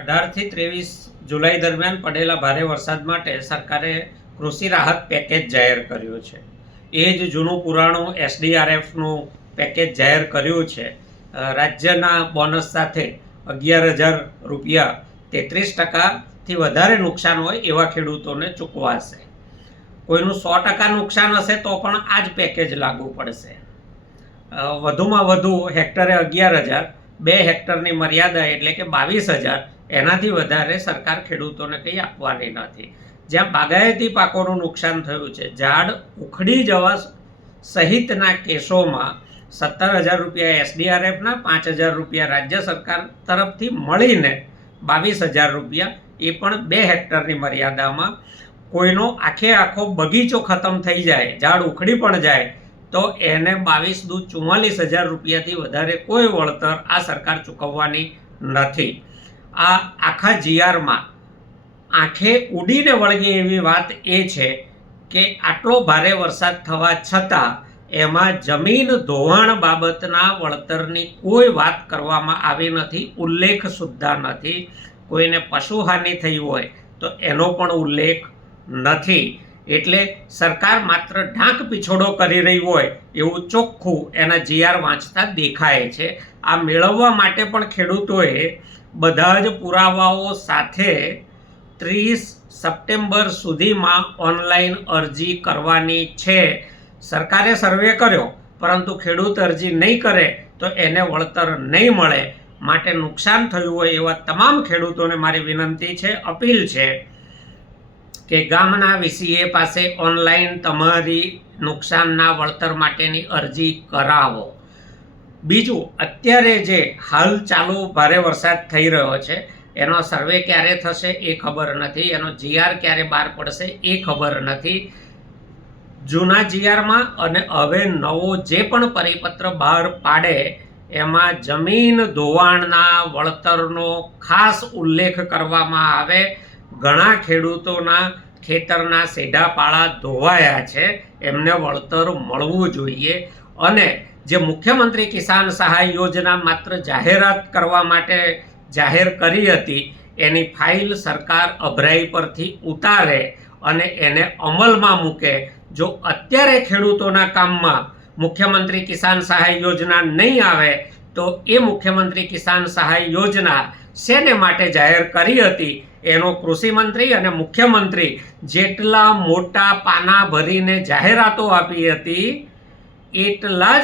18 થી 23 જુલાઈ દરમિયાન પડેલા ભારે વરસાદ માટે સરકારે કૃષિ રાહત પેકેજ જાહેર કર્યું છે. એ જ જૂનું પુરાણું એસડીઆરએફનું પેકેજ જાહેર કર્યું છે. રાજ્યના બોનસ સાથે 11,000 રૂપિયા 33%થી વધારે નુકસાન હોય એવા ખેડૂતોને ચૂકવાશે. કોઈનું 100% નુકસાન હશે તો પણ આ જ પેકેજ લાગુ પડશે. વધુમાં વધુ હેક્ટરે 11,000, 2 હેક્ટરની મર્યાદા એટલે કે 22,000, એનાથી વધારે સરકાર ખેડૂતોને કંઈ આપવાની નથી. જ્યાં બાગાયતી પાકોનું નુકસાન થયું છે, ઝાડ ઉખડી જવા સહિતના કેસોમાં 17,000 રૂપિયા એસડીઆરએફના, 5,000 રૂપિયા રાજ્ય સરકાર તરફથી મળીને 22,000 રૂપિયા, એ પણ 2 હેક્ટરની મર્યાદામાં. કોઈનો આખો બગીચો ખતમ થઈ જાય, ઝાડ ઉખડી પણ જાય તો એને 22 દુ 44,000 રૂપિયાથી વધારે કોઈ વળતર આ સરકાર ચૂકવવાની નથી. આ આખા જીઆરમાં આંખે ઉડીને વળગે એવી વાત એ છે કે આટલો ભારે વરસાદ થવા છતાં એમાં જમીન ધોવાણ બાબતના વળતરની કોઈ વાત કરવામાં આવી નથી, ઉલ્લેખ સુદ્ધા નથી. કોઈને પશુહાનિ થઈ હોય તો એનો પણ ઉલ્લેખ નથી. એટલે સરકાર માત્ર ઢાંક પીછોડો કરી રહી હોય એવું ચોખ્ખું એના જીઆર વાંચતા દેખાય છે. આ મેળવવા માટે પણ ખેડૂતોએ બધા જ પુરાવાઓ સાથે 30 સપ્ટેમ્બર સુધીમાં ઓનલાઈન અરજી કરવાની છે. સરકારે સર્વે કર્યો પરંતુ ખેડૂત અરજી નહીં કરે તો એને વળતર નહીં મળે. માટે નુકસાન થયું હોય એવા તમામ ખેડૂતોને મારી વિનંતી છે, અપીલ છે કે ગામના વીસીએ પાસે ઓનલાઈન તમારી નુકસાનના વળતર માટેની અરજી કરાવો. બીજું, અત્યારે જે હાલ ચાલુ ભારે વરસાદ થઈ રહ્યો છે એનો સર્વે ક્યારે થશે એ ખબર નથી, એનો જીઆર ક્યારે બહાર પડશે એ ખબર નથી. જૂના જીઆરમાં અને હવે નવો જે પણ પરિપત્ર બહાર પાડે એમાં જમીન ધોવાણના વળતરનો ખાસ ઉલ્લેખ કરવામાં આવે. ઘણા ખેડૂતોના ખેતરના સેઢા પાળા ધોવાયા છે, એમને વળતર મળવું જોઈએ. અને જે મુખ્યમંત્રી કિસાન સહાય યોજના માત્ર જાહેરાત કરવા માટે જાહેર કરી હતી એની ફાઇલ સરકાર અભરાઈ પરથી ઉતારે અને એને અમલમાં મૂકે. જો અત્યારે ખેડૂતોના કામમાં મુખ્યમંત્રી કિસાન સહાય યોજના નહીં આવે તો એ મુખ્યમંત્રી કિસાન સહાય યોજના શેને માટે જાહેર કરી હતી એનો કૃષિમંત્રી અને મુખ્યમંત્રી જેટલા મોટા પાના ભરીને જાહેરાતો આપી હતી એટલા જ